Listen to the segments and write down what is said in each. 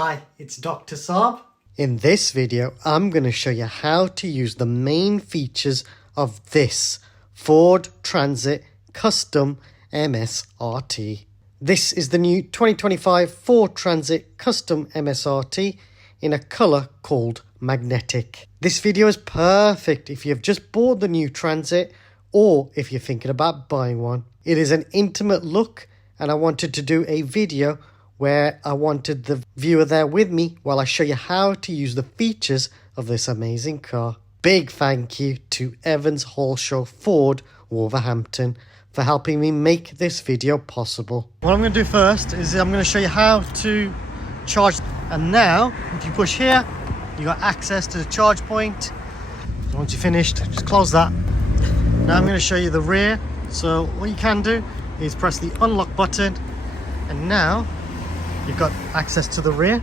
Hi, it's Dr. Saab. In this video, I'm going to show you how to use the main features of this Ford Transit Custom MSRT. This is the new 2025 Ford Transit Custom MSRT in a colour called Magnetic. This video is perfect if you've just bought the new Transit or if you're thinking about buying one. It is an intimate look and I wanted to do a video where I wanted the viewer there with me while I show you how to use the features of this amazing car. Big thank you to Evans Halshaw Ford Wolverhampton for helping me make this video possible. What I'm going to do first is I'm going to show you how to charge. And now, if you push here, you got access to the charge point. So once you're finished, just close that. Now I'm going to show you the rear. So what you can do is press the unlock button, and now you've got access to the rear.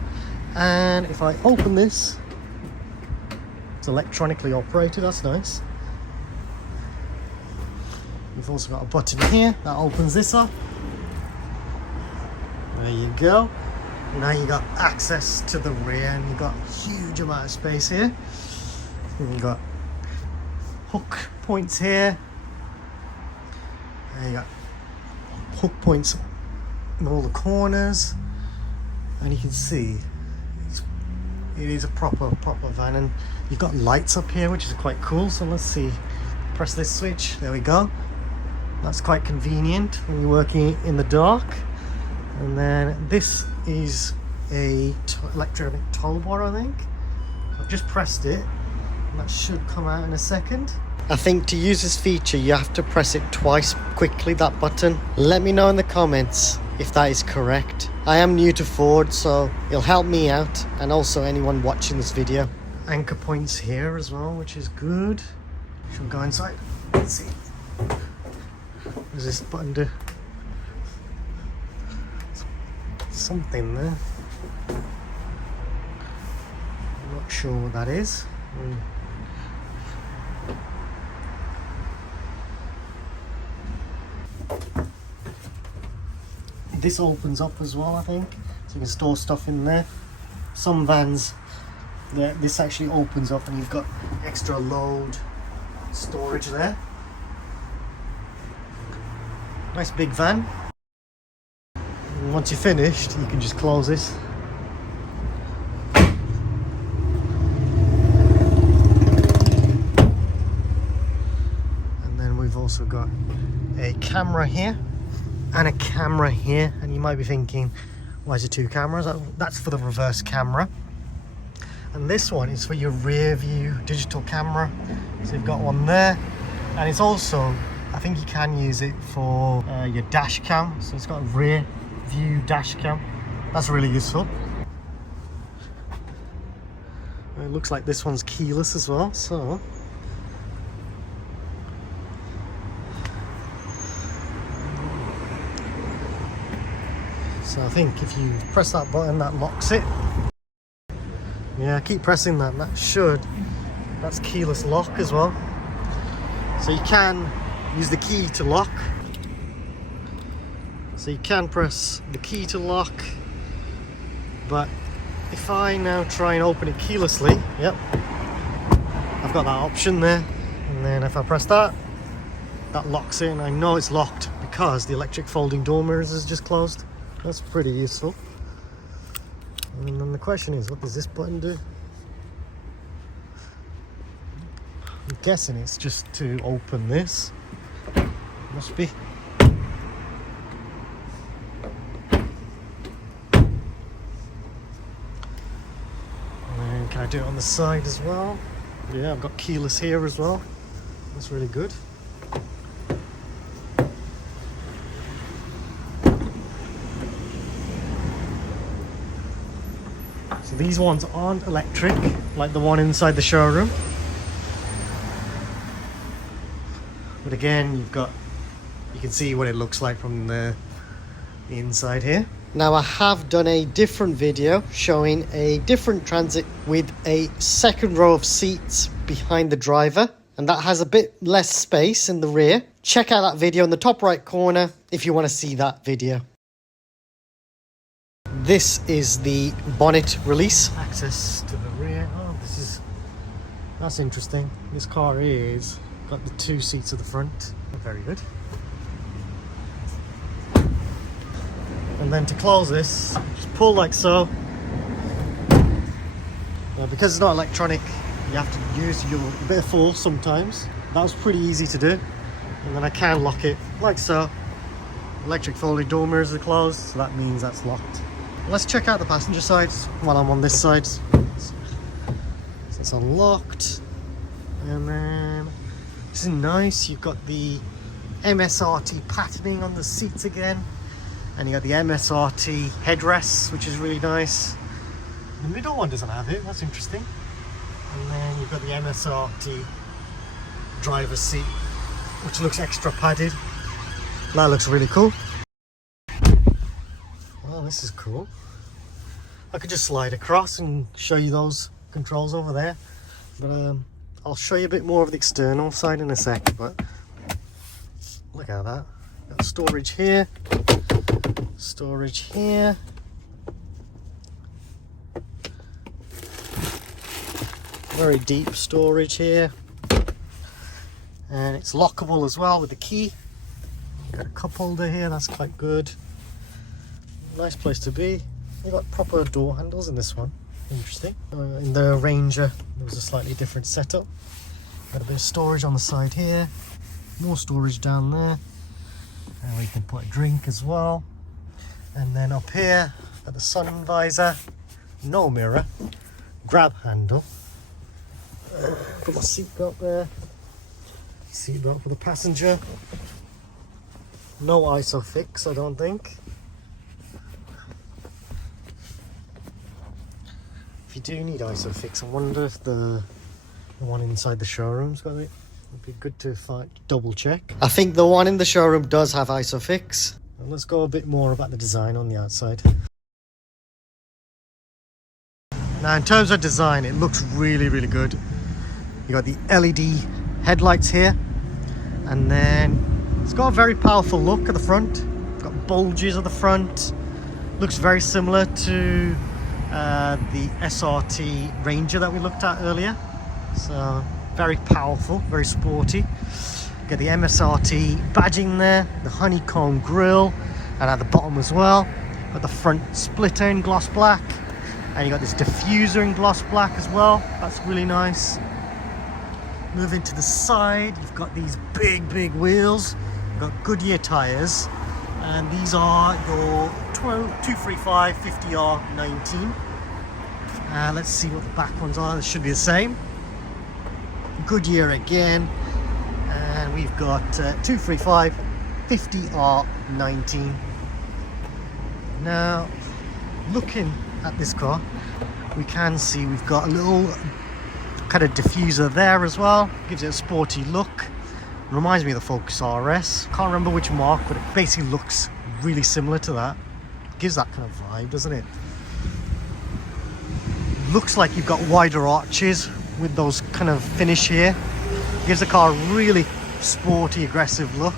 And if I open this, it's electronically operated. That's nice. We've also got a button here that opens this up. There you go. Now you got access to the rear and you've got a huge amount of space here. You've got hook points here. There you got hook points in all the corners. And you can see it is a proper van, and you've got lights up here which is quite cool. So let's see, press this switch, there we go. That's quite convenient when you're working in the dark. And then this is a electronic tow bar, I think. I've just pressed it and that should come out in a second. I think to use this feature you have to press it twice quickly, that button. Let me know in the comments if that is correct. I am new to Ford, so it'll help me out and also anyone watching this video. Anchor points here as well, which is good. Should we go inside? Let's see. What does this button do? Something there. I'm not sure what that is. This opens up as well, I think, so you can store stuff in there. Some vans, this actually opens up and you've got extra load storage there. Nice big van. And once you're finished, you can just close this. And then we've also got a camera here and a camera here, and you might be thinking, why is there two cameras? That's for the reverse camera, and this one is for your rear view digital camera. So you've got one there, and it's also, I think you can use it for your dash cam. So it's got a rear view dash cam. That's really useful. It looks like this one's keyless as well, so I think if you press that button, that locks it. Yeah, keep pressing that. That's keyless lock as well. So you can use the key to lock. So you can press the key to lock. But if I now try and open it keylessly, yep, I've got that option there. And then if I press that, that locks it, and I know it's locked because the electric folding door mirrors is just closed. That's pretty useful. And then the question is, what does this button do? I'm guessing it's just to open this. Must be. And then can I do it on the side as well? Yeah, I've got keyless here as well. That's really good. So these ones aren't electric like the one inside the showroom, but again you can see what it looks like from the inside here. Now I have done a different video showing a different Transit with a second row of seats behind the driver, and that has a bit less space in the rear. Check out that video in the top right corner if you want to see that video. this is the bonnet release. Access to the rear. Oh, that's interesting. This car is got the 2 seats at the front. Very good. And then to close this, just pull like so. Now, because it's not electronic, you have to use your bit of force sometimes. That was pretty easy to do. And then I can lock it like so. Electric folding door mirrors are closed, so that means that's locked. Let's check out the passenger side while I'm on this side. So it's unlocked. And then this is nice. You've got the MSRT patterning on the seats again. And you got the MSRT headrests, which is really nice. The middle one doesn't have it, that's interesting. And then you've got the MSRT driver's seat, which looks extra padded. That looks really cool. Oh, this is cool. I could just slide across and show you those controls over there. But I'll show you a bit more of the external side in a sec. But look at that. Got storage here. Storage here. Very deep storage here. And it's lockable as well with the key. Got a cup holder here, that's quite good. Nice place to be. You've got proper door handles in this one. Interesting. In the Ranger, there was a slightly different setup. Got a bit of storage on the side here. More storage down there. And we can put a drink as well. And then up here, got the sun visor. No mirror. Grab handle. Put my seatbelt there. Seatbelt for the passenger. No ISOFIX, I don't think. If you do need ISOFIX, I wonder if the one inside the showroom's got it. It'd be good to double check. I think the one in the showroom does have ISOFIX. And let's go a bit more about the design on the outside. Now, in terms of design, it looks really, really good. You got the LED headlights here, and then it's got a very powerful look at the front. It's got bulges at the front. Looks very similar to the SRT Ranger that we looked at earlier. So very powerful, very sporty. Get the MSRT badging there, the honeycomb grille, and at the bottom as well. Got the front splitter in gloss black, and you got this diffuser in gloss black as well. That's really nice. Moving to the side, you've got these big wheels. You've got Goodyear tyres, and these are your 235 50R 19. Let's see what the back ones are. They should be the same. Goodyear again, and we've got 235 50R 19. Now, looking at this car, we can see we've got a little kind of diffuser there as well. Gives it a sporty look. Reminds me of the Focus RS. Can't remember which mark, but it basically looks really similar to that. Gives that kind of vibe, doesn't it? Looks like you've got wider arches with those kind of finish here. Gives the car a really sporty, aggressive look.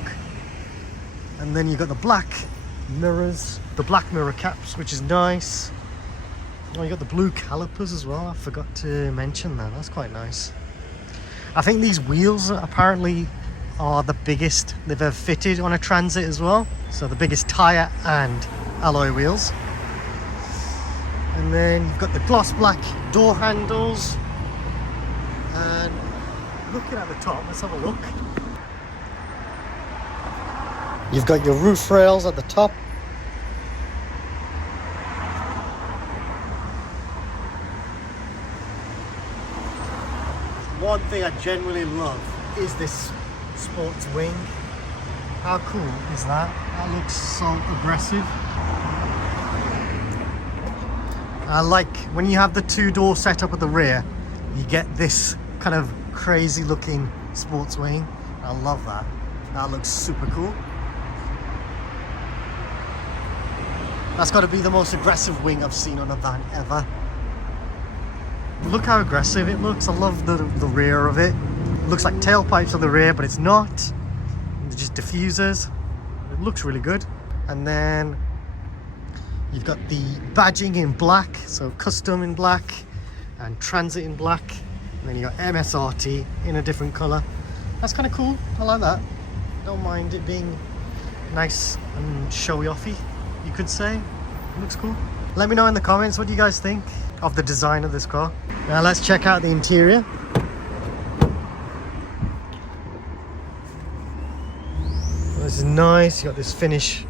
And then you've got the black mirrors, the black mirror caps, which is nice. Oh, you got the blue calipers as well. I forgot to mention that. That's quite nice. I think these wheels apparently are the biggest they've ever fitted on a Transit as well. So the biggest tyre and alloy wheels. And then you've got the gloss black door handles. And looking at the top, let's have a look. You've got your roof rails at the top. One thing I genuinely love is this sports wing. How cool is that? That looks so aggressive. I like when you have the 2-door setup at the rear, you get this kind of crazy looking sports wing. I love that. That looks super cool. That's got to be the most aggressive wing I've seen on a van ever. Look how aggressive it looks. I love the rear of it. It looks like tailpipes on the rear, but it's not. They're just diffusers. It looks really good. And then You've got the badging in black, so custom in black and transit in black. And then you got MSRT in a different colour. That's kind of cool. I like that. Don't mind it being nice and showy offy, you could say. It looks cool. Let me know in the comments what you guys think of the design of this car. Now let's check out the interior. This is nice. You got this finish.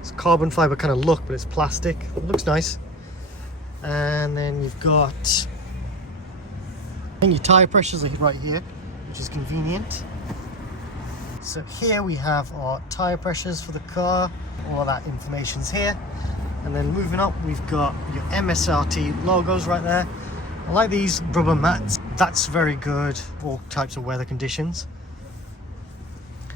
It's carbon fiber kind of look, but it's plastic. It looks nice. And then you've got your tire pressures are right here, which is convenient. So here we have our tire pressures for the car. All that information's here. And then moving up, we've got your MSRT logos right there. I like these rubber mats. That's very good for all types of weather conditions.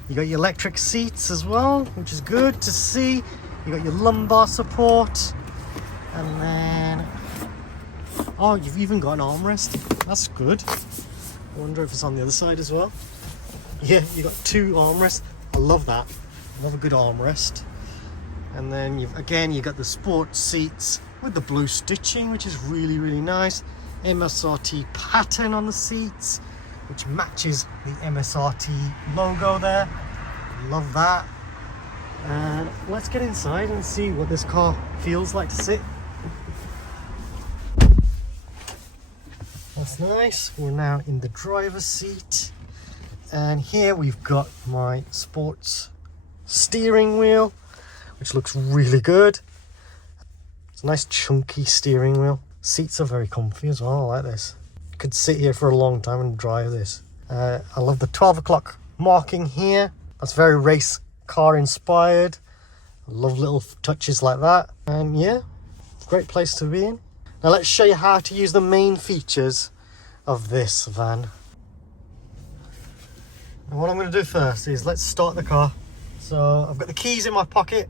You got your electric seats as well, which is good to see. You got your lumbar support. And then, oh, you've even got an armrest. That's good. I wonder if it's on the other side as well. Yeah, you got two armrests. I love that. I love a good armrest. And then you've got the sports seats with the blue stitching, which is really, really nice. MSRT pattern on the seats, which matches the MSRT logo there. Love that. And let's get inside and see what this car feels like to sit. That's nice. We're now in the driver's seat. And here we've got my sports steering wheel, which looks really good. It's a nice chunky steering wheel. Seats are very comfy as well. I like this. You could sit here for a long time and drive this. I love the 12 o'clock marking here. That's very race car inspired. I love little touches like that. And yeah, great place to be in. Now let's show you how to use the main features of this van. And what I'm going to do first is let's start the car. So I've got the keys in my pocket.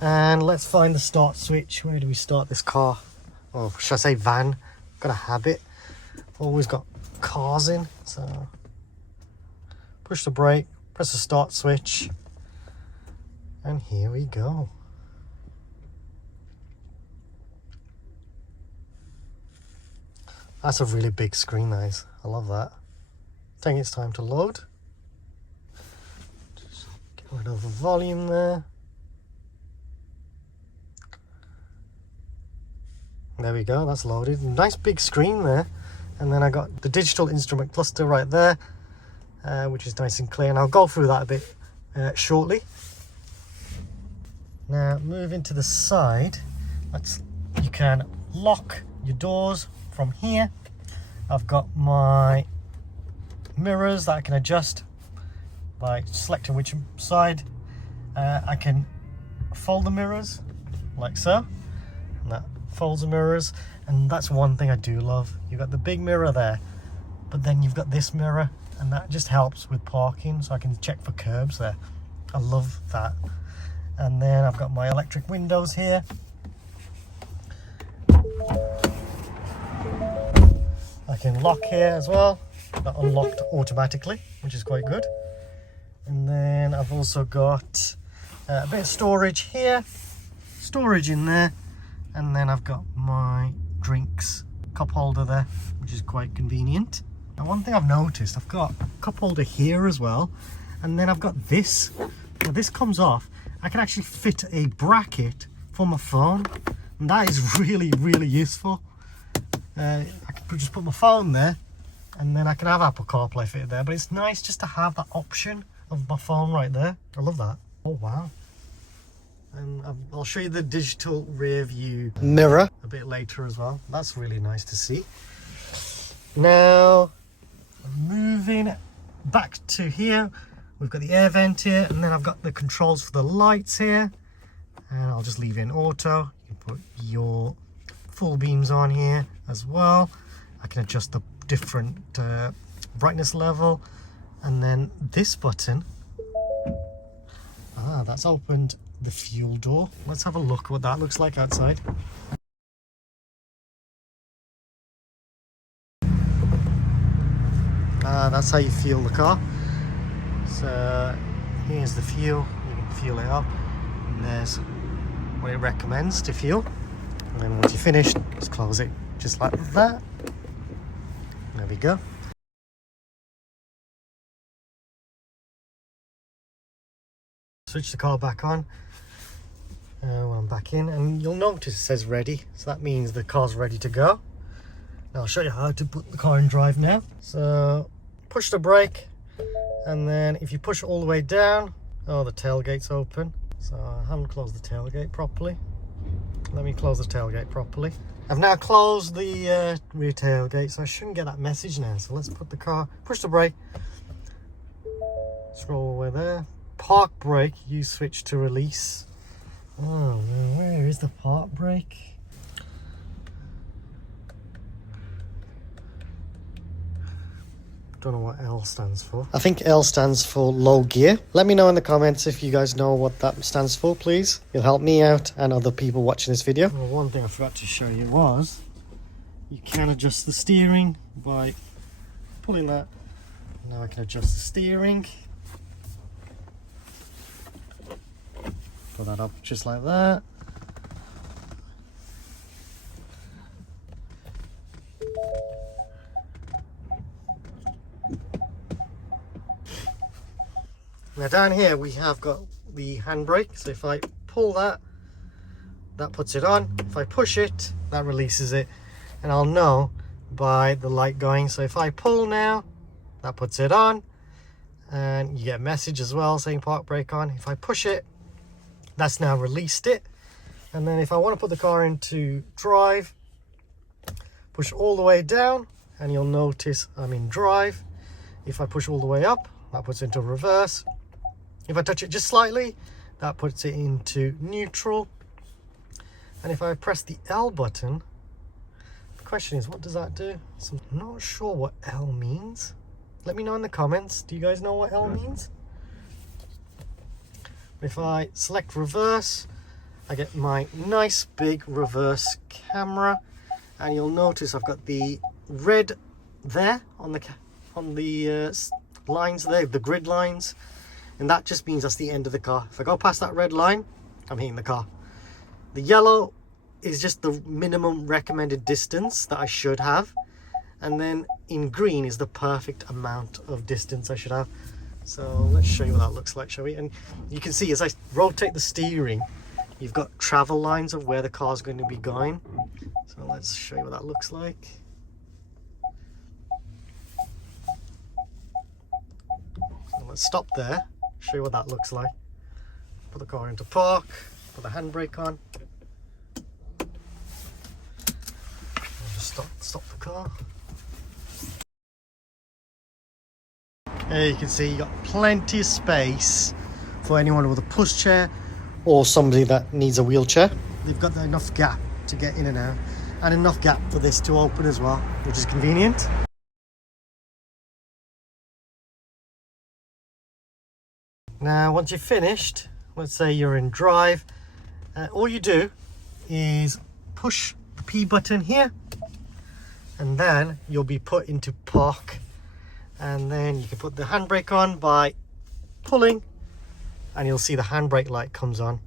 And let's find the start switch. Where do we start this car? Or should I say van? Got a habit. Always got cars in. So push the brake, press the start switch. And here we go. That's a really big screen, that is. I love that. Taking its time to load. Just get rid of the volume there. There we go, that's loaded. Nice big screen there. And then I got the digital instrument cluster right there, which is nice and clear. And I'll go through that a bit shortly. Now, moving to the side, you can lock your doors from here. I've got my mirrors that I can adjust by selecting which side. I can fold the mirrors like so. And that folds the mirrors, and that's one thing I do love. You've got the big mirror there, but then you've got this mirror, and that just helps with parking, so I can check for curbs there. I love that. And then I've got my electric windows here. I can lock here as well. That unlocked automatically, which is quite good. And then I've also got a bit of storage here, storage in there. And then I've got my drinks cup holder there, which is quite convenient. And one thing I've noticed, I've got a cup holder here as well. And then I've got this. Now this comes off. I can actually fit a bracket for my phone. And that is really, really useful. I can just put my phone there, and then I can have Apple CarPlay fitted there. But it's nice just to have that option of my phone right there. I love that. Oh, wow. And I'll show you the digital rear view mirror a bit later as well. That's really nice to see. Now, moving back to here, we've got the air vent here, and then I've got the controls for the lights here. And I'll just leave it in auto. You can put your full beams on here as well. I can adjust the different brightness level. And then this button, that's opened the fuel door. Let's have a look what that looks like outside. That's how you fuel the car. So here's the fuel. You can fuel it up, and there's what it recommends to fuel. And then once you're finished, just close it just like that. There we go. Switch the car back on when I'm back in, and you'll notice it says ready, so that means the car's ready to go. Now I'll show you how to put the car in drive now. So push the brake, and then if you push all the way down, oh, the tailgate's open, so I haven't closed the tailgate properly. Let me close the tailgate properly. I've now closed the rear tailgate, so I shouldn't get that message now. So let's put the car, push the brake, scroll all the way there. Park brake, use switch to release. Oh, where is the park brake? Don't know what L stands for. I think L stands for low gear. Let me know in the comments if you guys know what that stands for, please. It'll help me out and other people watching this video. Well, one thing I forgot to show you was you can adjust the steering by pulling that. Now I can adjust the steering. Put that up just like that. Now down here we have got the handbrake, so if I pull that, that puts it on. If I push it, that releases it, and I'll know by the light going. So if I pull now, that puts it on, and you get a message as well saying park brake on. If I push it, that's now released it. And then if I want to put the car into drive, push all the way down and you'll notice I'm in drive. If I push all the way up, that puts it into reverse. If I touch it just slightly, that puts it into neutral. And if I press the L button, the question is, what does that do? So I'm not sure what L means. Let me know in the comments. Do you guys know what L means? If I select reverse, I get my nice big reverse camera, and you'll notice I've got the red there on the lines there, the grid lines, and that just means that's the end of the car. If I go past that red line, I'm hitting the car. The yellow is just the minimum recommended distance that I should have, and then in green is the perfect amount of distance I should have. So let's show you what that looks like, shall we? And you can see as I rotate the steering, you've got travel lines of where the car's going to be going. So let's show you what that looks like. So let's stop there, show you what that looks like. Put the car into park, put the handbrake on. I'll just stop the car. There you can see you got plenty of space for anyone with a pushchair or somebody that needs a wheelchair. They've got enough gap to get in and out, and enough gap for this to open as well, which is convenient. Now once you're finished, let's say you're in drive, all you do is push the P button here, and then you'll be put into park. And then you can put the handbrake on by pulling, and you'll see the handbrake light comes on.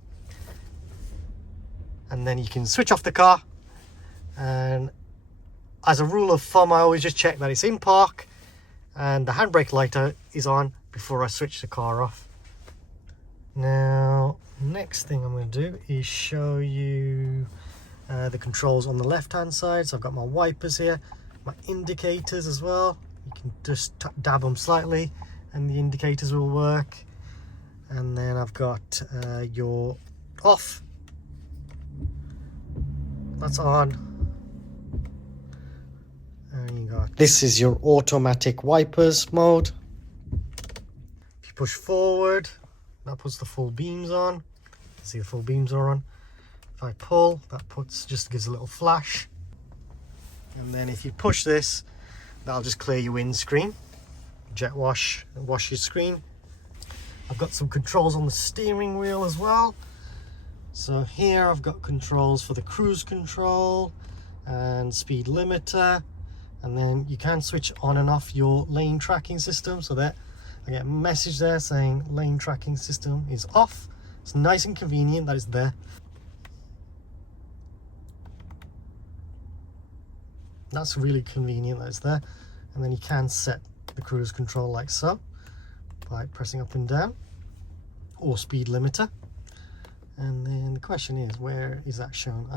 And then you can switch off the car, and as a rule of thumb, I always just check that it's in park and the handbrake light is on before I switch the car off. Now, next thing I'm going to do is show you the controls on the left hand side. So I've got my wipers here, my indicators as well. You can just dab them slightly and the indicators will work. And then I've got your off, that's on. And you got, this is your automatic wipers mode. If you push forward, that puts the full beams on. See, the full beams are on. If I pull, that just gives a little flash. And then if you push this, that'll just clear your windscreen, jet wash, and wash your screen. I've got some controls on the steering wheel as well. So here I've got controls for the cruise control and speed limiter, and then you can switch on and off your lane tracking system, so that I get a message there saying lane tracking system is off. It's nice and convenient that it's there. That's really convenient that it's there. And then you can set the cruise control like so by pressing up and down, or speed limiter. And then the question is, where is that shown?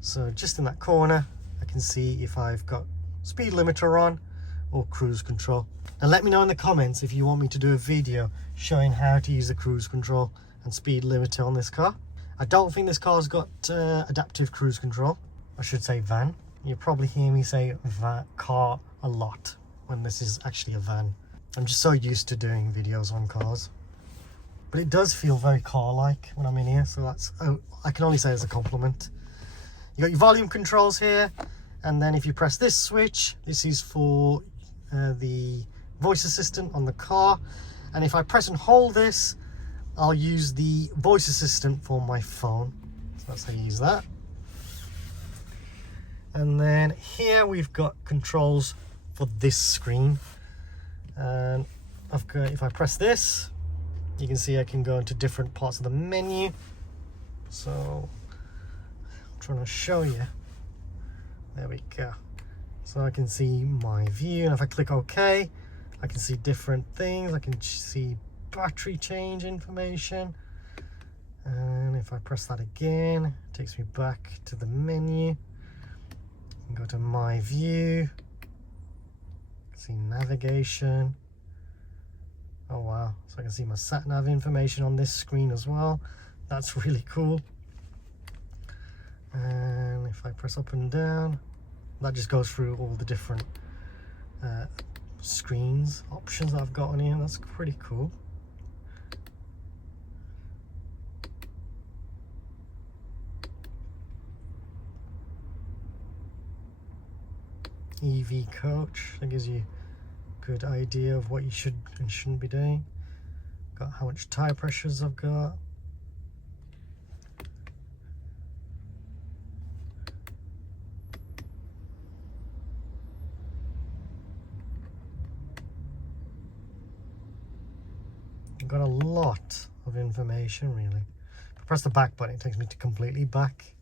So just in that corner I can see if I've got speed limiter on or cruise control. And let me know in the comments if you want me to do a video showing how to use the cruise control and speed limiter on this car. I don't think this car's got adaptive cruise control. I should say van. You'll probably hear me say car a lot when this is actually a van. I'm just so used to doing videos on cars. But it does feel very car-like when I'm in here, so that's, I can only say as a compliment. You got your volume controls here, and then if you press this switch, this is for the voice assistant on the car. And if I press and hold this, I'll use the voice assistant for my phone. So that's how you use that. And then here we've got controls for this screen. And I've got, if I press this, you can see I can go into different parts of the menu. So I'm trying to show you. There we go. So I can see my view, and if I click OK, I can see different things. I can see battery change information. And if I press that again, it takes me back to the menu. I can go to my view. See navigation. Oh wow, so I can see my Satnav information on this screen as well. That's really cool. And if I press up and down, that just goes through all the different screens options that I've got on here. That's pretty cool. EV coach, that gives you a good idea of what you should and shouldn't be doing. Got how much tire pressures I've got. I've got a lot of information really. If I press the back button, it takes me to completely back.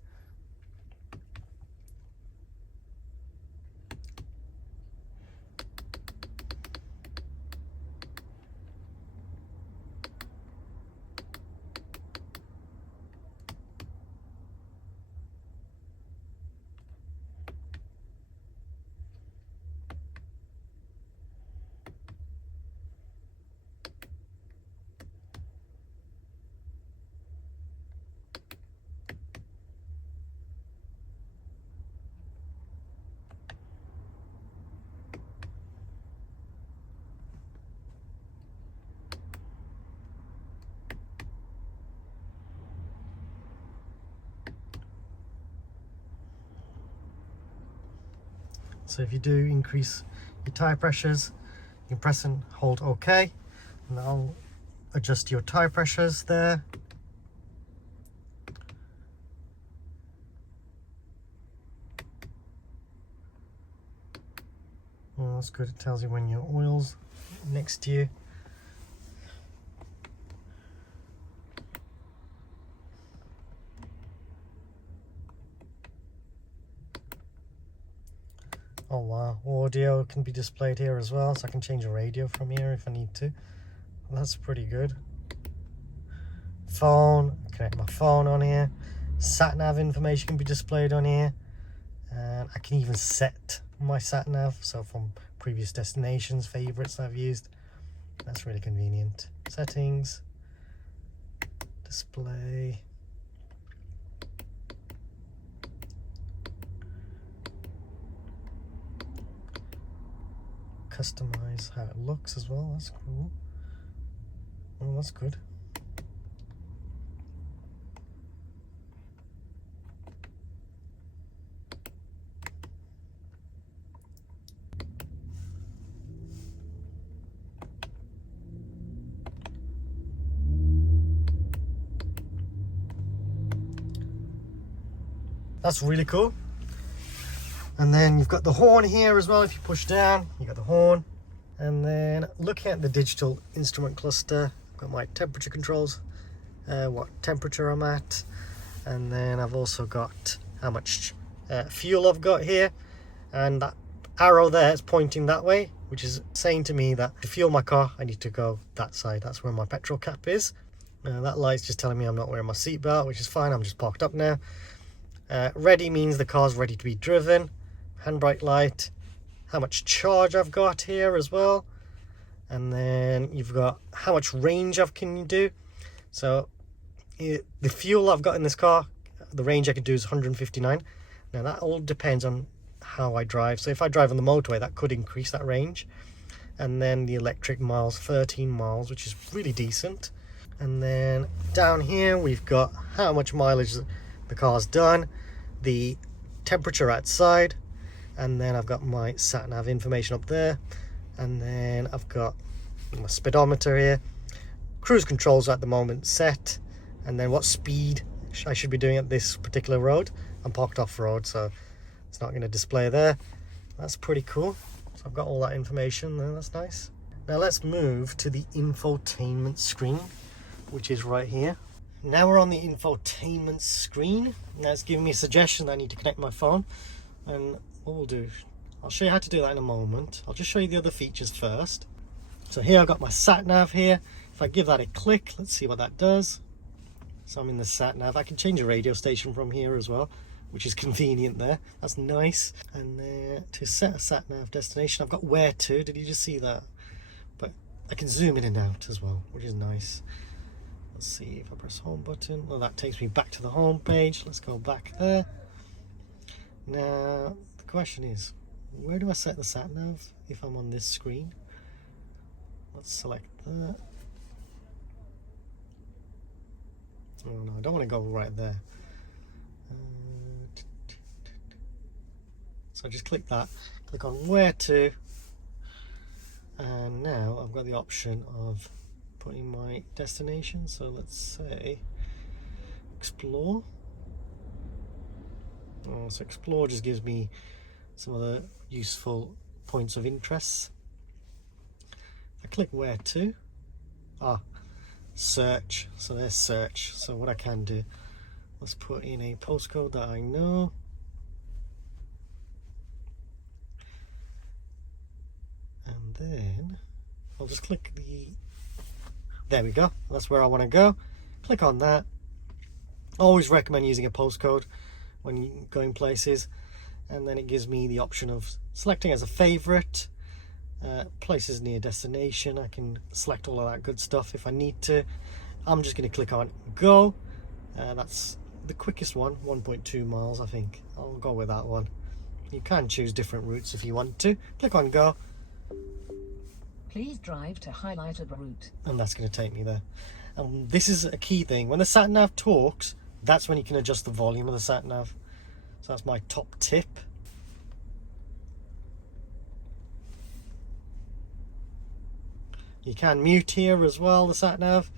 So if you do increase your tire pressures, you can press and hold OK, and that'll adjust your tire pressures there. Well, that's good, it tells you when your oil's next to you. Oh wow, audio can be displayed here as well, so I can change the radio from here if I need to. That's pretty good. Phone, connect my phone on here. Satnav information can be displayed on here. And I can even set my Satnav, so from previous destinations, favorites I've used. That's really convenient. Settings, display. Customize how it looks as well. That's cool. Oh, that's good. That's really cool. And then you've got the horn here as well. If you push down, you got the horn. And then looking at the digital instrument cluster, I've got my temperature controls, what temperature I'm at. And then I've also got how much fuel I've got here. and that arrow there is pointing that way, which is saying to me that to fuel my car I need to go that side. That's where my petrol cap is. That light's just telling me I'm not wearing my seatbelt, which is fine. I'm just parked up now. Ready means the car's ready to be driven. Handbrake light, how much charge I've got here as well, and then you've got how much range can you do. So the fuel I've got in this car, the range I can do is 159. Now that all depends on how I drive. So if I drive on the motorway, that could increase that range. And then the electric miles, 13 miles, which is really decent. And then down here we've got how much mileage the car's done, the temperature outside, and then I've got my Satnav information up there, and then I've got my speedometer here. Cruise controls at the moment set, and then what speed I should be doing at this particular road. I'm parked off road, so it's not going to display there. That's pretty cool. So I've got all that information there. That's nice. Now let's move to the infotainment screen, which is right here. Now we're on the infotainment screen. Now it's giving me a suggestion that I need to connect my phone, and what we'll do, I'll show you how to do that in a moment. I'll just show you the other features first. So here I've got my Satnav here. If I give that a click, let's see what that does. So I'm in the Satnav. I can change a radio station from here as well, which is convenient there. That's nice. And to set a Satnav destination, I've got where to. Did you just see that? But I can zoom in and out as well, which is nice. Let's see if I press home button. Well, that takes me back to the home page. Let's go back there. Now the question is, where do I set the Satnav if I'm on this screen? Let's select that. Oh no, I don't want to go right there. So I just click that, click on where to, and now I've got the option of putting my destination. So let's say explore. Oh, so explore just gives me some of the useful points of interest. If I click where to, search. So there's search. So what I can do, let's put in a postcode that I know. And then I'll just click there we go. That's where I want to go. Click on that. Always recommend using a postcode when you're going places. And then it gives me the option of selecting as a favorite, places near destination. I can select all of that good stuff if I need to. I'm just going to click on go. That's the quickest one, 1.2 miles I think. I'll go with that one. You can choose different routes if you want to. Click on go. Please drive to highlighted route. And that's going to take me there. And this is a key thing. When the Satnav talks, that's when you can adjust the volume of the Satnav. So that's my top tip. You can mute here as well, the Satnav.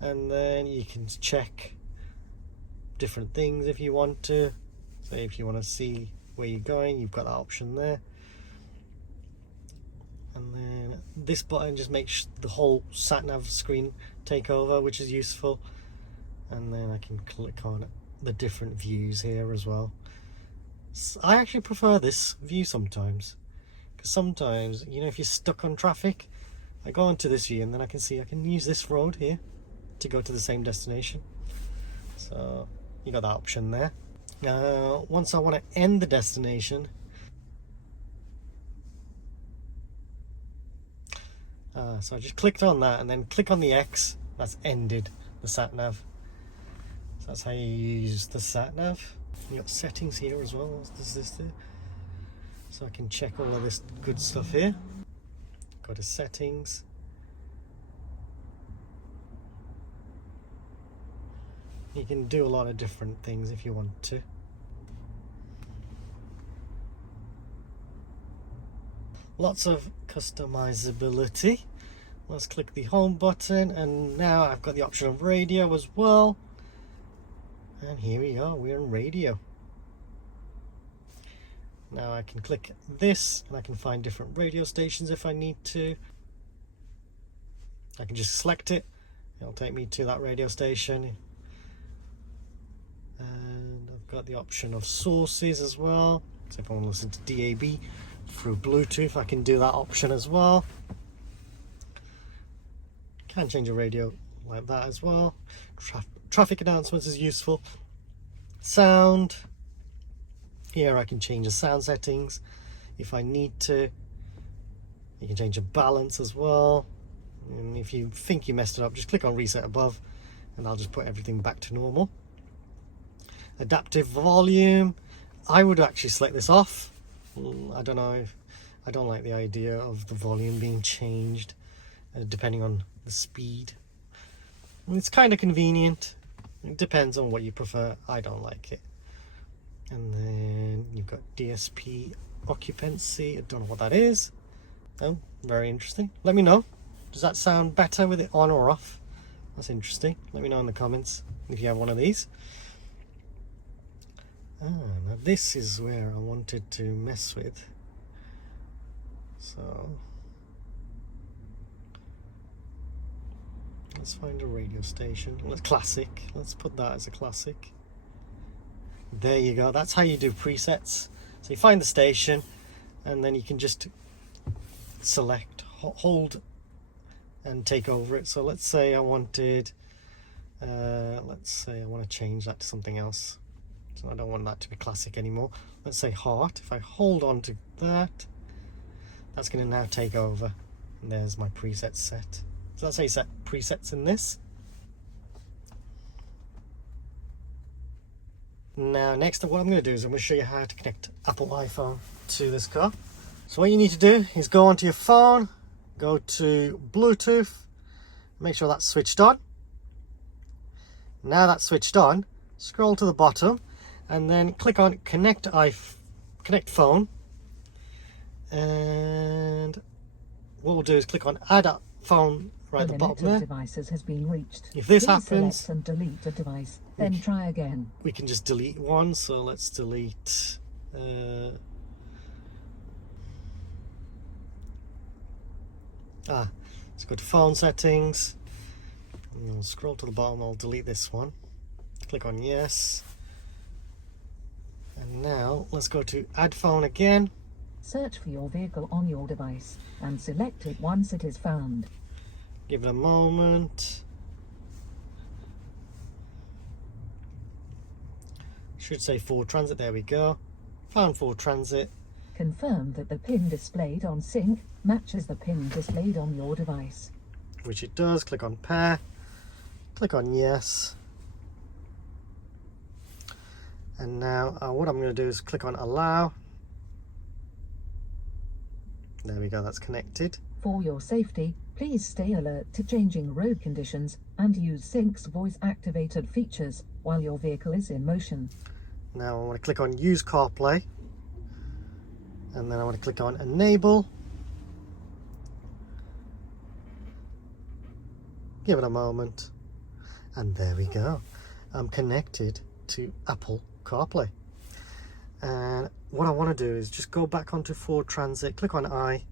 And then you can check different things if you want to. Say if you want to see where you're going, you've got that option there. And then this button just makes the whole Satnav screen take over, which is useful. And then I can click on the different views here as well. I actually prefer this view sometimes, because sometimes, you know, if you're stuck on traffic, I go into this view and then I can see I can use this road here to go to the same destination. So you got that option there. Now once I want to end the destination, so I just clicked on that and then click on the X. That's ended the Satnav. So that's how you use the Satnav. You got settings here as well. What does this do? So I can check all of this good stuff here. Go to settings. You can do a lot of different things if you want to. Lots of customizability. Let's click the home button, and now I've got the option of radio as well. And here we are, we're in radio. Now I can click this and I can find different radio stations if I need to. I can just select it, it'll take me to that radio station. And I've got the option of sources as well. So if I want to listen to DAB through Bluetooth, I can do that option as well. Can change a radio like that as well. Traffic announcements is useful. Sound. Here I can change the sound settings if I need to. You can change the balance as well. And if you think you messed it up, just click on reset above and I'll just put everything back to normal. Adaptive volume. I would actually select this off. I don't know. I don't like the idea of the volume being changed depending on the speed. It's kind of convenient. It depends on what you prefer. I don't like it. And then you've got DSP occupancy. I don't know what that is. Oh, very interesting. Let me know. Does that sound better with it on or off? That's interesting. Let me know in the comments if you have one of these. Now this is where I wanted to mess with. So let's find a radio station. Let's classic. Let's put that as a classic. There you go. That's how you do presets. So you find the station and then you can just select, hold and take over it. So let's say I wanted, let's say I want to change that to something else. So I don't want that to be classic anymore. Let's say heart. If I hold on to that, that's going to now take over. And there's my preset set. So that's how you set presets in this. Now next up, what I'm going to do is I'm going to show you how to connect Apple iPhone to this car. So what you need to do is go onto your phone, go to Bluetooth, make sure that's switched on. Now that's switched on, scroll to the bottom and then click on connect phone. And what we'll do is click on add phone right at the bottom there. Devices has been reached. If this Please happens, select and delete a device, then try again. we can just delete one. So let's delete let's go to phone settings and I'll scroll to the bottom. I'll delete this one, click on yes, and now let's go to add phone again. Search for your vehicle on your device and select it once it is found. Give it a moment. Should say Ford Transit. There we go. Found Ford Transit. Confirm that the pin displayed on sync matches the pin displayed on your device. Which it does. Click on pair. Click on yes. And now what I'm going to do is click on allow. There we go, that's connected. For your safety, please stay alert to changing road conditions and use Sync's voice-activated features while your vehicle is in motion. Now I want to click on Use CarPlay. And then I want to click on Enable. Give it a moment. And there we go. I'm connected to Apple CarPlay. And what I want to do is just go back onto Ford Transit, click on I,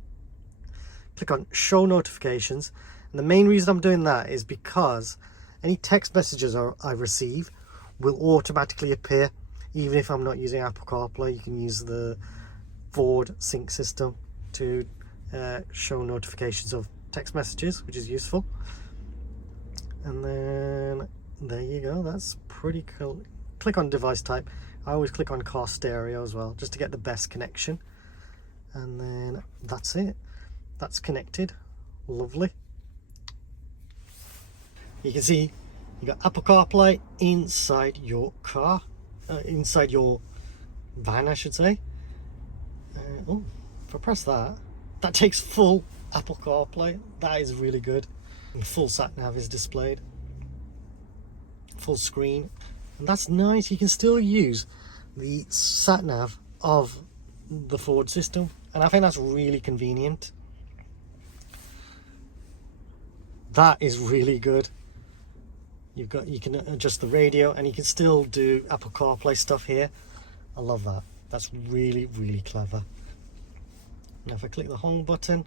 click on Show Notifications. And the main reason I'm doing that is because any text messages I receive will automatically appear. Even if I'm not using Apple CarPlay, you can use the Ford Sync system to show notifications of text messages, which is useful. And then there you go, that's pretty cool. Click on device type. I always click on car stereo as well, just to get the best connection. And then that's it. That's connected. Lovely. You can see you got Apple CarPlay inside your car, inside your van, I should say. If I press that, that takes full Apple CarPlay. That is really good. And full Satnav is displayed. Full screen. And that's nice. You can still use the Satnav of the Ford system, and I think that's really convenient. That is really good. You can adjust the radio and you can still do Apple CarPlay stuff here. I love that. That's really, really clever. Now if I click the home button,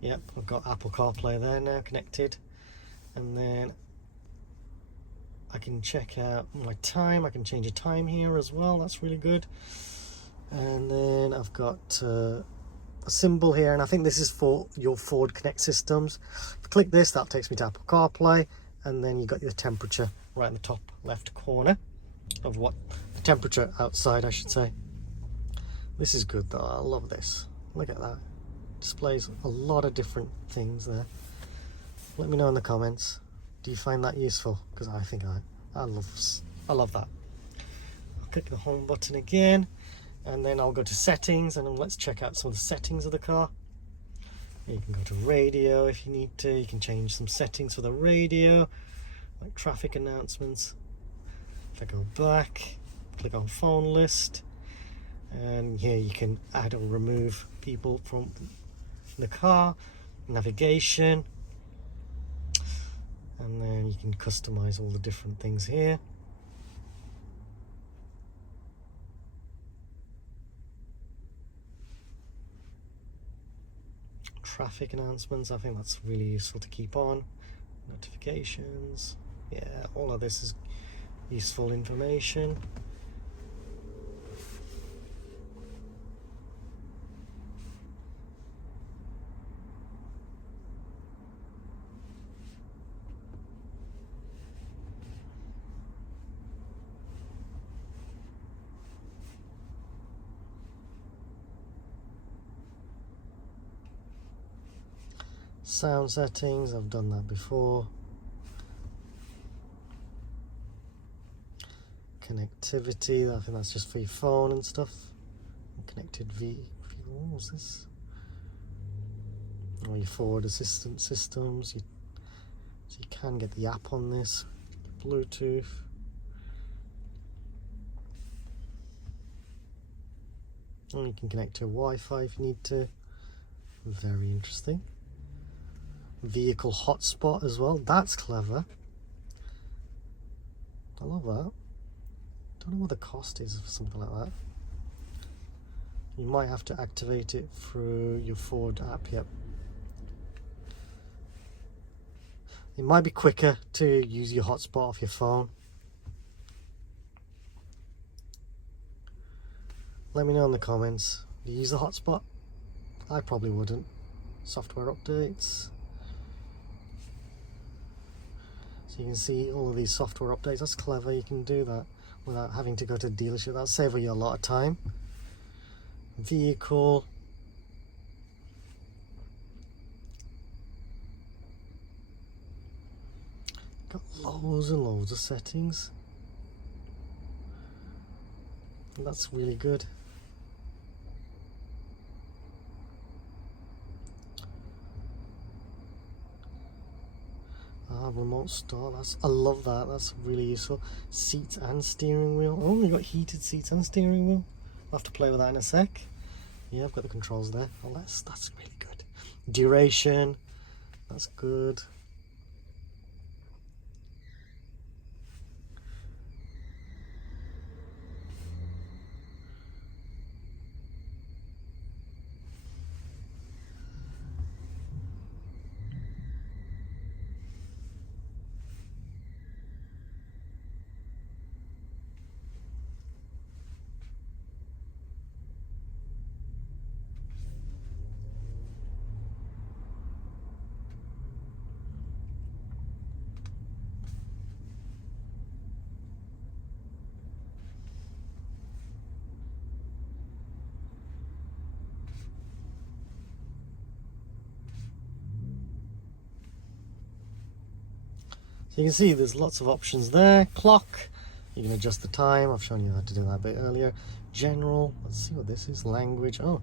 yep, I've got Apple CarPlay there now connected. And then I can check out my time. I can change a time here as well. That's really good. And then I've got a symbol here, and I think this is for your Ford Connect systems. If I click this, that takes me to Apple CarPlay, and then you got your temperature right in the top left corner of what the temperature outside, I should say. This is good though. I love this. Look at that. Displays a lot of different things there. Let me know in the comments. Do you find that useful? Because I think I love that. I'll click the home button again, and then I'll go to settings, and then let's check out some of the settings of the car. You can go to radio if you need to. You can change some settings for the radio, like traffic announcements. If I go back, click on phone list, and here you can add or remove people from the car, navigation, and then you can customize all the different things here. Traffic announcements, I think that's really useful to keep on. Notifications, yeah, all of this is useful information. Sound settings, I've done that before. Connectivity, I think that's just for your phone and stuff. Connected what was this? Or your Ford Assistant systems. So you can get the app on this. Bluetooth. And you can connect to Wi-Fi if you need to. Very interesting. Vehicle hotspot as well. That's clever. I love that. Don't know what the cost is for something like that. You might have to activate it through your Ford app. Yep. It might be quicker to use your hotspot off your phone. Let me know in the comments. Do you use the hotspot? I probably wouldn't. Software updates. So you can see all of these software updates. That's clever. You can do that without having to go to the dealership. That'll save you a lot of time. Vehicle. Got loads and loads of settings. And that's really good. Remote start, I love that, that's really useful. Seats and steering wheel. Oh, you got heated seats and steering wheel. I'll have to play with that in a sec. Yeah, I've got the controls there. Oh, that's really good. Duration, that's good. So you can see there's lots of options there. Clock, you can adjust the time. I've shown you how to do that a bit earlier. General, let's see what this is. Language, oh,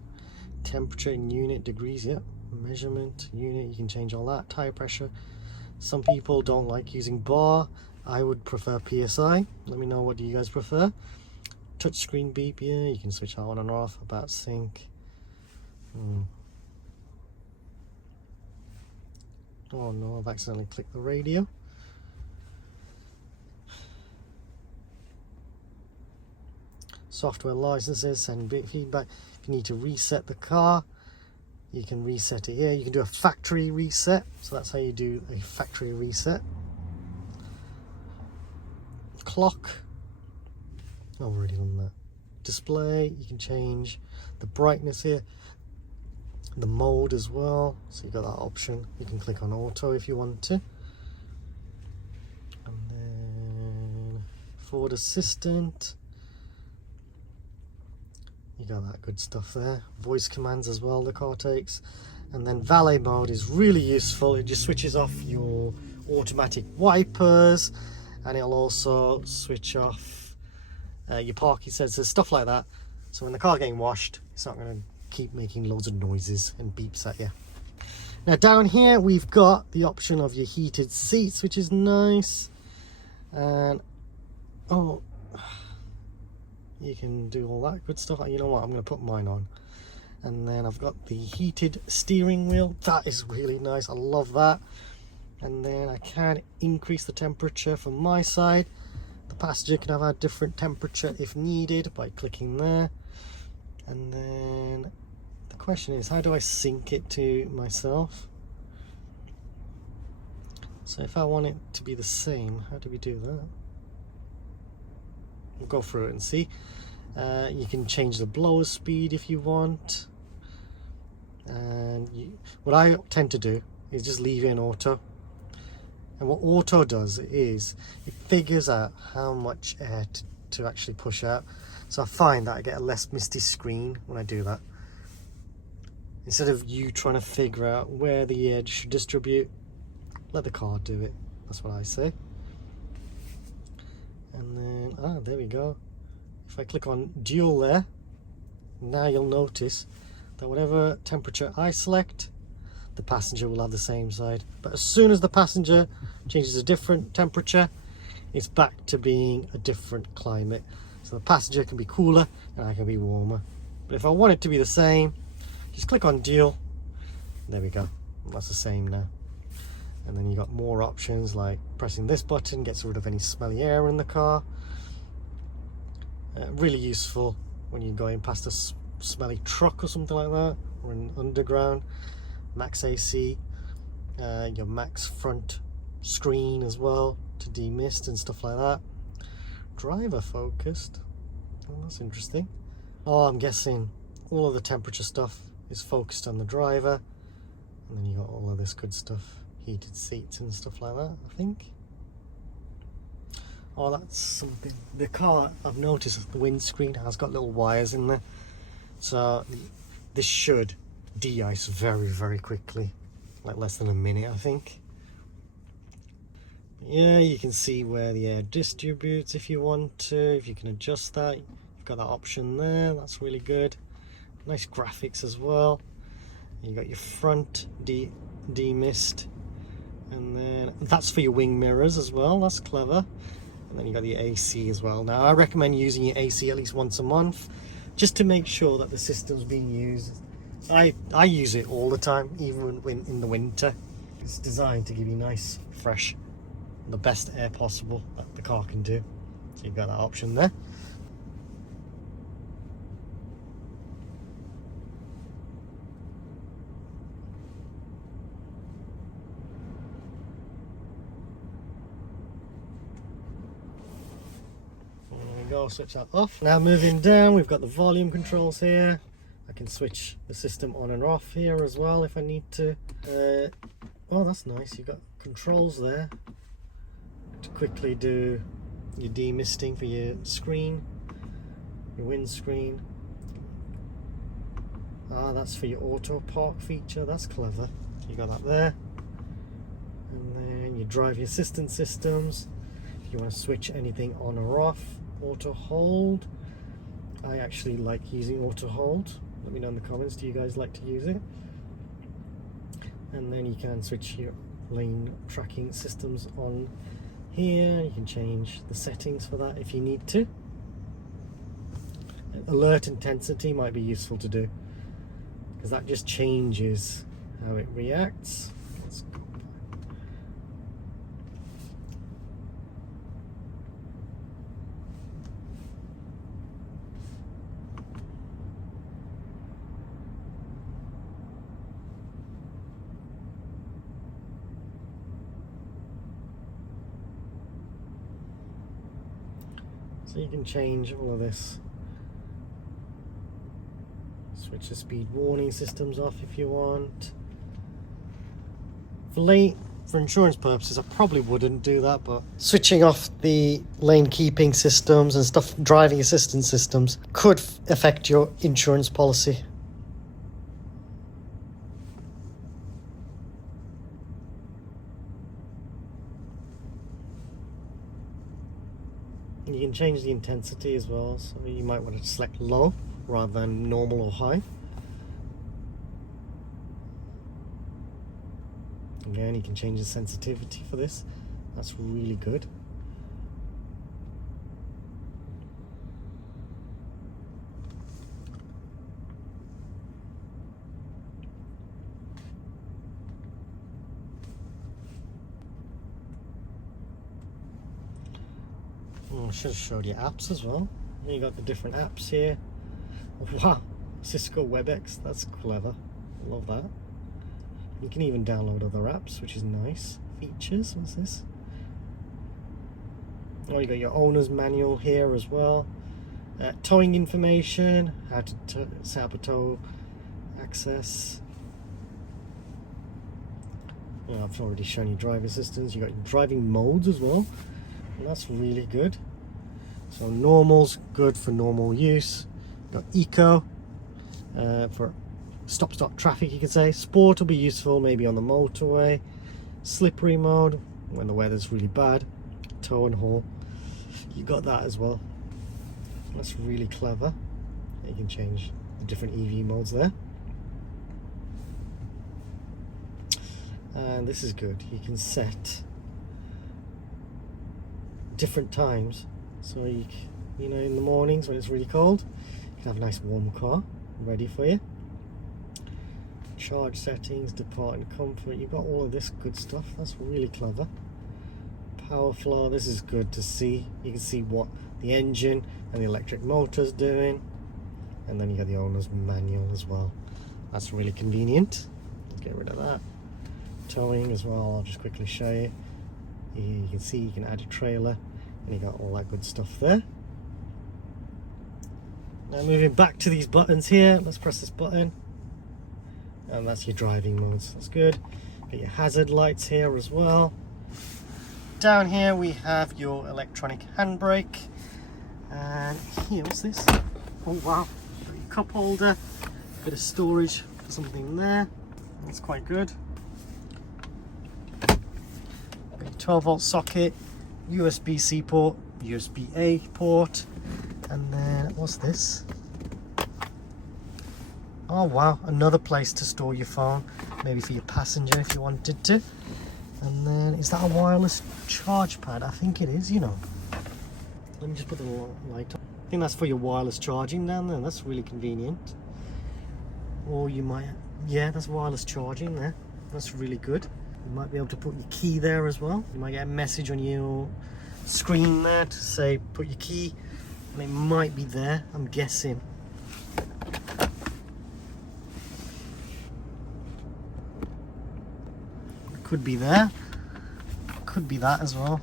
temperature in unit, degrees, yep. Measurement, unit, you can change all that. Tire pressure. Some people don't like using bar. I would prefer PSI. Let me know what do you guys prefer. Touchscreen beep, yeah, you can switch that on and off. About sync. Oh no, I've accidentally clicked the radio. Software licenses, send bit feedback. If you need to reset the car, you can reset it here. You can do a factory reset, so that's how you do a factory reset. Clock, I've already done that. display. You can change the brightness here, the mode as well, so you've got that option. You can click on auto if you want to. And then Ford Assistant, you got that good stuff there. Voice commands as well the car takes. And then valet mode is really useful. It just switches off your automatic wipers, and it'll also switch off your parking sensors, stuff like that. So when the car's getting washed, it's not going to keep making loads of noises and beeps at you. Now down here we've got the option of your heated seats, which is nice. And oh, you can do all that good stuff. You know what, I'm going to put mine on. And then I've got the heated steering wheel. That is really nice. I love that. And then I can increase the temperature from my side. The passenger can have a different temperature if needed by clicking there. And then the question is, how do I sync it to myself? So if I want it to be the same, how do we do that? We'll go through it and see. You can change the blower speed if you want. And what I tend to do is just leave it in auto. And what auto does is it figures out how much air to actually push out. So I find that I get a less misty screen when I do that. Instead of you trying to figure out where the air should distribute, let the car do it. That's what I say. And then, there we go. If I click on dual there, now you'll notice that whatever temperature I select, the passenger will have the same side. But as soon as the passenger changes a different temperature, it's back to being a different climate. So the passenger can be cooler and I can be warmer. But if I want it to be the same, just click on dual. There we go. That's the same now. And then you got more options, like pressing this button gets rid of any smelly air in the car. Really useful when you're going past a smelly truck or something like that, or in underground. Max AC, your max front screen as well to demist and stuff like that. Driver focused, oh, that's interesting. Oh, I'm guessing all of the temperature stuff is focused on the driver, and then you got all of this good stuff, heated seats and stuff like that, I think. Oh, that's something. The car, I've noticed the windscreen has got little wires in there, so this should de-ice very, very quickly, like less than a minute, I think. Yeah, you can see where the air distributes if you want to, if you can adjust that. You've got that option there, that's really good. Nice graphics as well. You got your front demist, and then that's for your wing mirrors as well, that's clever. And then you got the AC as well. Now I recommend using your AC at least once a month, just to make sure that the system's being used. I use it all the time, even when in the winter. It's designed to give you nice, fresh, the best air possible that the car can do. So you've got that option there. There we go, switch that off. Now moving down, we've got the volume controls here. I can switch the system on and off here as well if I need to. Oh, that's nice. You've got controls there to quickly do your demisting for your screen, your windscreen. That's for your auto park feature. That's clever. You got that there. And then your driver assistance systems. If you want to switch anything on or off, auto hold. I actually like using auto hold. Let me know in the comments, do you guys like to use it? And then you can switch your lane tracking systems on here. You can change the settings for that if you need to. Alert intensity might be useful to do, because that just changes how it reacts. Let's go back. So you can change all of this Switch the speed warning systems off if you want. For insurance purposes, I probably wouldn't do that, but switching off the lane keeping systems and stuff, driving assistance systems, could affect your insurance policy. You can change the intensity as well, so you might want to select low rather than normal or high. Again, you can change the sensitivity for this. That's really good. Oh, I should have showed you apps as well. You got the different apps here. Wow, Cisco WebEx, that's clever. I love that. You can even download other apps, which is nice. Features, what's this? Oh, you got your owner's manual here as well. Towing information, how to set up a tow access. Well, I've already shown you driver assistance. You got your driving modes as well, and that's really good. So normal's good for normal use. Got eco for stop traffic, you could say. Sport will be useful maybe on the motorway. Slippery mode when the weather's really bad. Tow and haul, you got that as well. That's really clever. You can change the different EV modes there. And this is good, you can set different times, so you know, in the mornings when it's really cold, you can have a nice warm car ready for you. Charge settings, depart and comfort, you've got all of this good stuff. That's really clever. Power flow, this is good to see. You can see what the engine and the electric motor's doing, and then you got the owner's manual as well. That's really convenient. Let's get rid of that. Towing as well, I'll just quickly show you. You can see you can add a trailer, and you got all that good stuff there. Now moving back to these buttons here, let's press this button, and that's your driving modes. That's good. Got your hazard lights here as well. Down here we have your electronic handbrake, and here, what's this? Oh wow, got your cup holder, bit of storage for something there. That's quite good. Got your 12-volt socket, USB-C port, USB-A port, and then what's this? Oh wow, another place to store your phone, maybe for your passenger if you wanted to. And then, is that a wireless charge pad? I think it is, you know. Let me just put the light on. I think that's for your wireless charging down there. That's really convenient. Or you might, yeah, that's wireless charging there. That's really good. You might be able to put your key there as well. You might get a message on your screen there to say put your key, and it might be there, I'm guessing. Could be there, could be that as well.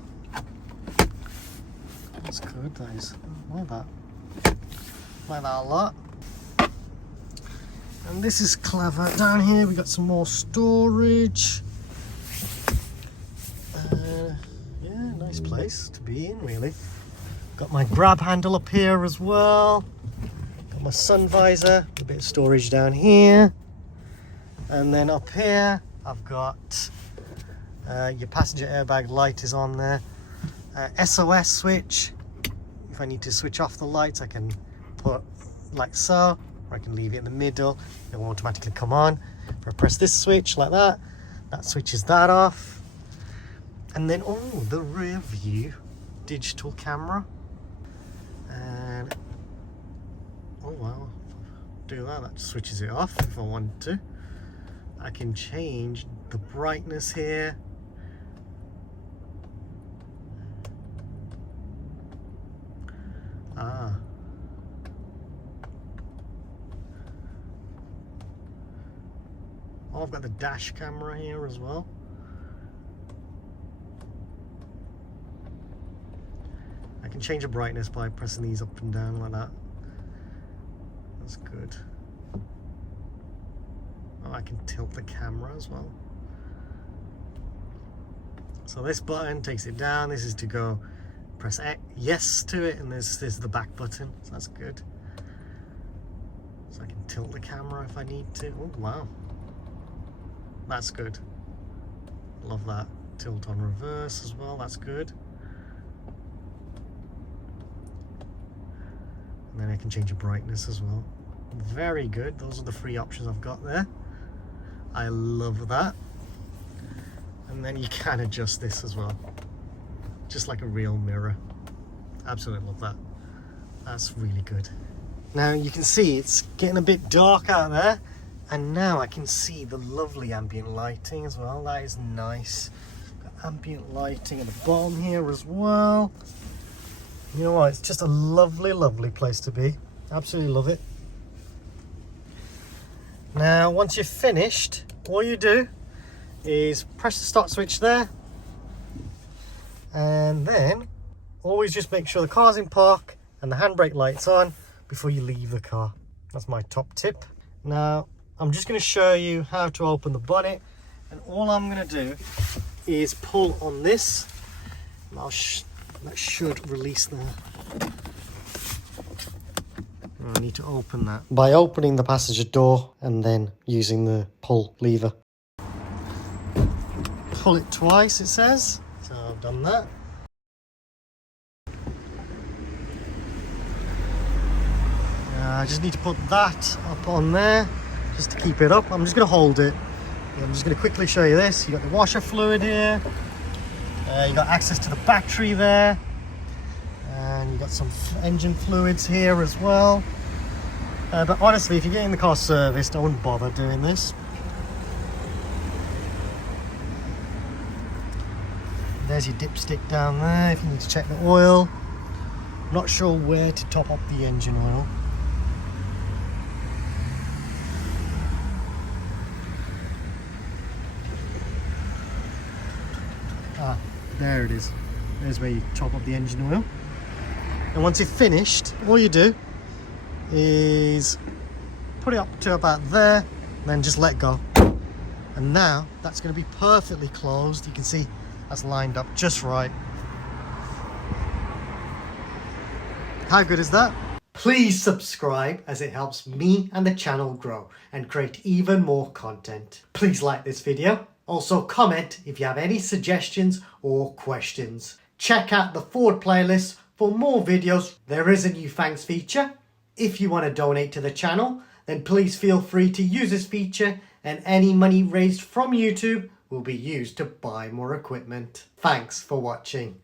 That's good, that is. I like that. Like that a lot. And this is clever. Down here we got some more storage. Yeah, nice place to be in, really. Got my grab handle up here as well. Got my sun visor, a bit of storage down here. And then up here I've got your passenger airbag light is on there. SOS switch. If I need to switch off the lights, I can put like so, or I can leave it in the middle. It will automatically come on. If I press this switch like that, that switches that off. And then, oh, the rear view digital camera. And, oh wow, do that, that switches it off if I want to. I can change the brightness here. Oh, I've got the dash camera here as well. I can change the brightness by pressing these up and down like that. That's good. can tilt the camera as well. So this button takes it down. This is to go press yes to it, and there's the back button, so that's good. So I can tilt the camera if I need to. Oh wow, that's good. Love that. Tilt on reverse as well, that's good. And then I can change the brightness as well. Very good. Those are the 3 options I've got there. I love that. And then you can adjust this as well, just like a real mirror. Absolutely love that. That's really good. Now you can see it's getting a bit dark out there, and now I can see the lovely ambient lighting as well. That is nice. Got ambient lighting at the bottom here as well. You know what, it's just a lovely, lovely place to be. Absolutely love it. Now once you're finished, all you do is press the start switch there, and then always just make sure the car's in park and the handbrake light's on before you leave the car. That's my top tip. Now I'm just going to show you how to open the bonnet, and all I'm going to do is pull on this, and that should release the... I need to open that by opening the passenger door and then using the pull lever. Pull it twice, it says. So I've done that. I just need to put that up on there just to keep it up. I'm just going to hold it. I'm just going to quickly show you this. You got the washer fluid here. You got access to the battery there. And you got some engine fluids here as well. But honestly, if you're getting the car serviced, I wouldn't bother doing this. There's your dipstick down there if you need to check the oil. I'm not sure where to top up the engine oil. Ah, there it is. There's where you top up the engine oil. And once you've finished, all you do is put it up to about there, and then just let go. And now that's going to be perfectly closed. You can see that's lined up just right. How good is that? Please subscribe, as it helps me and the channel grow and create even more content. Please like this video. Also comment if you have any suggestions or questions. Check out the Ford playlist for more videos. There is a new thanks feature. If you want to donate to the channel, then please feel free to use this feature, and any money raised from YouTube will be used to buy more equipment. Thanks for watching.